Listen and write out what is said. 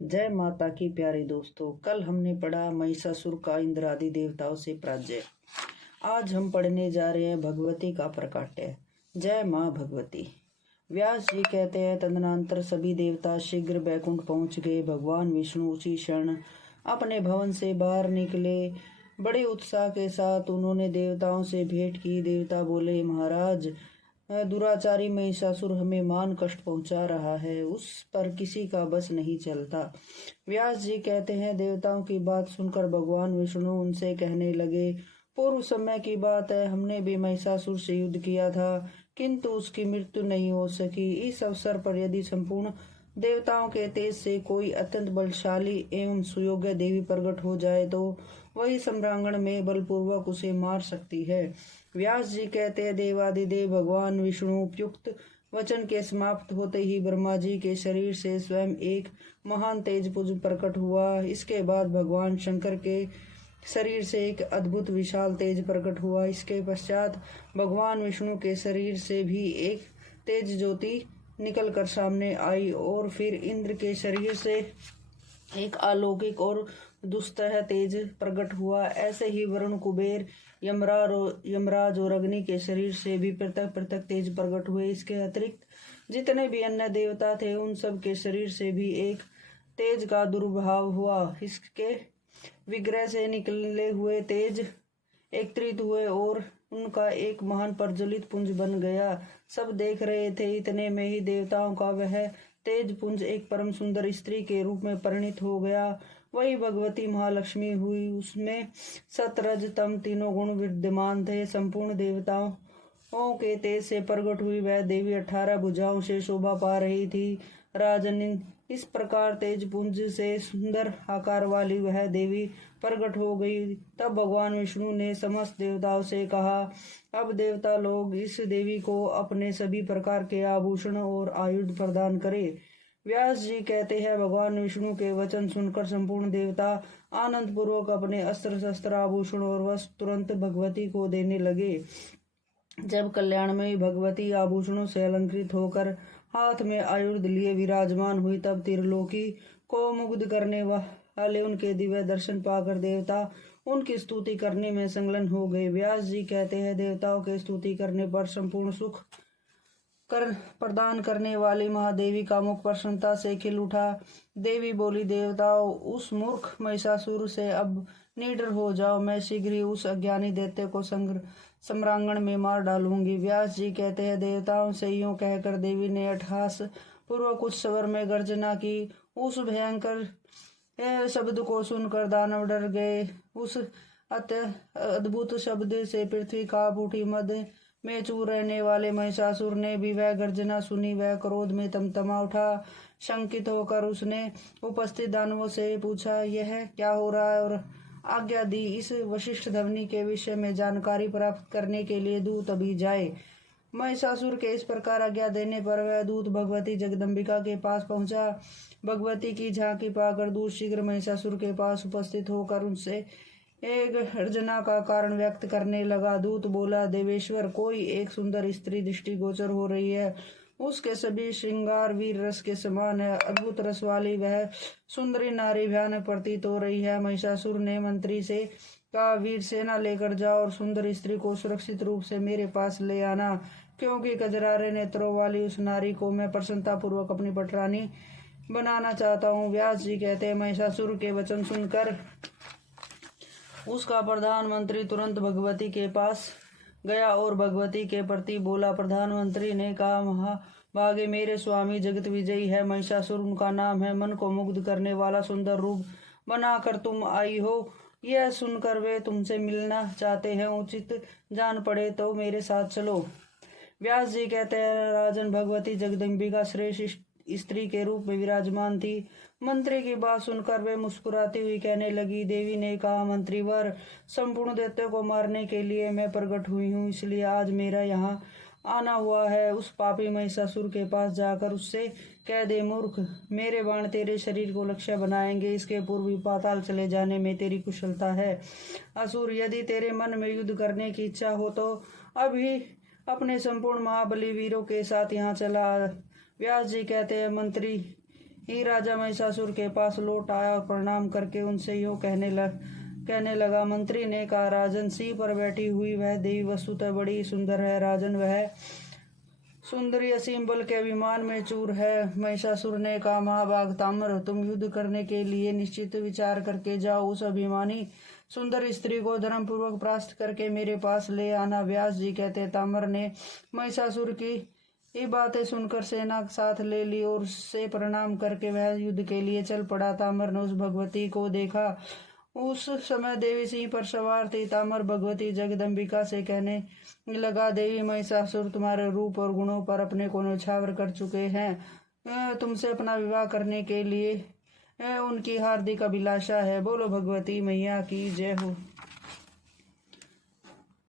जय माता की प्यारे दोस्तों, कल हमने पढ़ा महिषासुर का इंद्र आदि देवताओं से पराजय। आज हम पढ़ने जा रहे हैं भगवती का प्रकाट्य। जय माँ भगवती। व्यास जी कहते हैं, तदनंतर सभी देवता शीघ्र बैकुंठ पहुंच गए। भगवान विष्णु उसी क्षण अपने भवन से बाहर निकले। बड़े उत्साह के साथ उन्होंने देवताओं से भेंट की। देवता बोले, महाराज, दुराचारी महिषासुर हमें मान कष्ट पहुंचा रहा है, उस पर किसी का बस नहीं चलता। व्यास जी कहते हैं, देवताओं की बात सुनकर भगवान विष्णु उनसे कहने लगे, पूर्व समय की बात है, हमने भी महिषासुर से युद्ध किया था, किंतु उसकी मृत्यु नहीं हो सकी। इस अवसर पर यदि संपूर्ण देवताओं के तेज से कोई अत्यंत बलशाली एवं सुयोग्य देवी प्रकट हो जाए तो वही सम्रांगण में बलपूर्वक उसे मार सकती है। व्यास जी कहते हैं, देवादिदेव भगवान विष्णु उपयुक्त वचन के समाप्त होते ही ब्रह्मा जी के शरीर से स्वयं एक महान तेज पुंज प्रकट हुआ। इसके बाद भगवान शंकर के शरीर से एक अद्भुत विशाल तेज प्रकट हुआ। इसके पश्चात भगवान विष्णु के शरीर से भी एक तेज ज्योति निकलकर सामने आई और फिर इंद्र के शरीर से एक अलौकिक और दुस्तह तेज प्रकट हुआ। ऐसे ही वरुण, कुबेर, यमराज और अग्नि के शरीर से भी पृथक पृथक तेज प्रकट हुए। इसके अतिरिक्त जितने भी अन्य देवता थे उन सब के शरीर से भी एक तेज का दुर्भाव हुआ। इसके विग्रह से निकले हुए तेज एकत्रित हुए और उनका एक महान प्रज्वलित पुंज बन गया। सब देख रहे थे, इतने में ही देवताओं का वह तेज पुंज एक परम सुंदर स्त्री के रूप में परिणित हो गया। वही भगवती महालक्ष्मी हुई। उसमें सत, रज, तम तीनों गुण विद्यमान थे। संपूर्ण देवताओं के तेज से प्रकट हुई वह देवी 18 भुजाओं से शोभा पा रही थी। राजन, इस प्रकार तेज पुंज से सुंदर आकार वाली वह देवी प्रकट हो गई। तब भगवान विष्णु ने समस्त देवताओं से कहा, अब देवता लोग इस देवी को अपने सभी प्रकार के आभूषण और आयुध प्रदान करें। व्यास जी कहते हैं, भगवान विष्णु के वचन सुनकर संपूर्ण देवता आनंद पूर्वक अपने अस्त्र शस्त्र, आभूषण और वस्त्र तुरंत भगवती को देने लगे। जब कल्याणमयी भगवती आभूषणों से अलंकृत होकर हाथ में आयुध लिए विराजमान हुई, तब त्रिलोकी को मुग्ध करने वाले उनके दिव्य दर्शन पाकर देवता उनकी स्तुति करने में संलग्न हो गए। व्यास जी कहते हैं, देवताओं के स्तुति करने पर संपूर्ण सुख प्रदान करने वाली महादेवी का मुख प्रसन्नता से खिल उठा। देवी बोली, देवताओं, उस मूर्ख महिषासुर से अब निडर हो जाओ। मैं शीघ्र ही उस अज्ञानी दैत्य को सम्रांगण में मार डालूंगी। व्यास जी कहते हैं, देवताओं से यूं कहकर देवी ने अट्टहास पूर्वक उच्च स्वर में गर्जना की। उस भयंकर शब्द को सुनकर दानव डर गए। उस अद्भुत शब्द से पृथ्वी कांप उठी। मध्य में चूर रहने वाले महिषासुर ने भी वह गर्जना सुनी। वह क्रोध में तमतमा उठा। शंकित होकर उसने उपस्थित दानवों से पूछा, यह क्या हो रहा है, और आज्ञा दी, इस वशिष्ठ ध्वनि के विषय में जानकारी प्राप्त करने के लिए दूत अभी जाए। महिषासुर के इस प्रकार आज्ञा देने पर वह दूत भगवती जगदम्बिका के पास पहुंचा। भगवती की झांकी पाकर दूत शीघ्र महिषासुर के पास उपस्थित होकर उनसे एक गर्जना का कारण व्यक्त करने लगा। दूत बोला, देवेश्वर, कोई एक सुंदर स्त्री दृष्टिगोचर हो रही है। उसके सभी श्रृंगार वीर रस के समान है। अद्भुत रस वाली वह सुंदरी नारी भयानक प्रतीत हो रही है। महिषासुर ने मंत्री से कहा, वीर सेना लेकर जाओ और सुंदर स्त्री को सुरक्षित रूप से मेरे पास ले आना, क्योंकि कजरारे नेत्रों वाली उस नारी को मैं प्रसन्नता पूर्वक अपनी पटरानी बनाना चाहता हूँ। व्यास जी कहते हैं, महिषासुर के वचन सुनकर उसका प्रधानमंत्री तुरंत भगवती के पास गया और भगवती के प्रति बोला। प्रधानमंत्री ने कहा, महाभागे, मेरे स्वामी जगत विजयी है महिषासुर उनका नाम है। मन को मुग्ध करने वाला सुंदर रूप बनाकर तुम आई हो। यह सुनकर वे तुमसे मिलना चाहते हैं। उचित जान पड़े तो मेरे साथ चलो। व्यास जी कहते हैं, राजन, भगवती जगदम्बिका श्रेष्ठ स्त्री के रूप में विराजमान थी। मंत्री की बात सुनकर वे मुस्कुराती हुई कहने लगी। देवी ने कहा, मंत्रीवर, संपूर्ण दैत्यों को मारने के लिए मैं प्रकट हुई हूँ, इसलिए आज मेरा यहाँ आना हुआ है। उस पापी महिषासुर के पास जाकर उससे कह दे, मूर्ख, मेरे बाण तेरे शरीर को लक्ष्य बनाएंगे। इसके पूर्व भी पाताल चले जाने में तेरी कुशलता है। असुर, यदि तेरे मन में युद्ध करने की इच्छा हो तो अभी अपने संपूर्ण महाबली वीरों के साथ यहाँ चला। व्यास जी कहते हैं, मंत्री, ही राजा महिषासुर के पास लौट आया और प्रणाम करके उनसे यूं कहने लगा। मंत्री ने कहा, राजन, सिंह पर बैठी हुई वह देवी वस्तुतः बड़ी सुंदर है। राजन, वह सुंदरी असीम बल के अभिमान में चूर है। महिषासुर ने कहा, महाभाग ताम्र, तुम युद्ध करने के लिए निश्चित विचार करके जाओ। उस अभिमानी सुंदर स्त्री को धर्मपूर्वक परास्त करके मेरे पास ले आना। व्यास जी कहते, ताम्र ने महिषासुर की ये बातें सुनकर सेना साथ ले ली और उससे प्रणाम करके वह युद्ध के लिए चल पड़ा। ताम्र ने उस भगवती को देखा। उस समय देवी सिंह पर सवार थी। ताम्र भगवती जगदम्बिका से कहने लगा, देवी महिषासुर तुम्हारे रूप और गुणों पर अपने को न्यौछावर कर चुके हैं। तुमसे अपना विवाह करने के लिए उनकी हार्दिक अभिलाषा है। बोलो भगवती मैया की जय हो।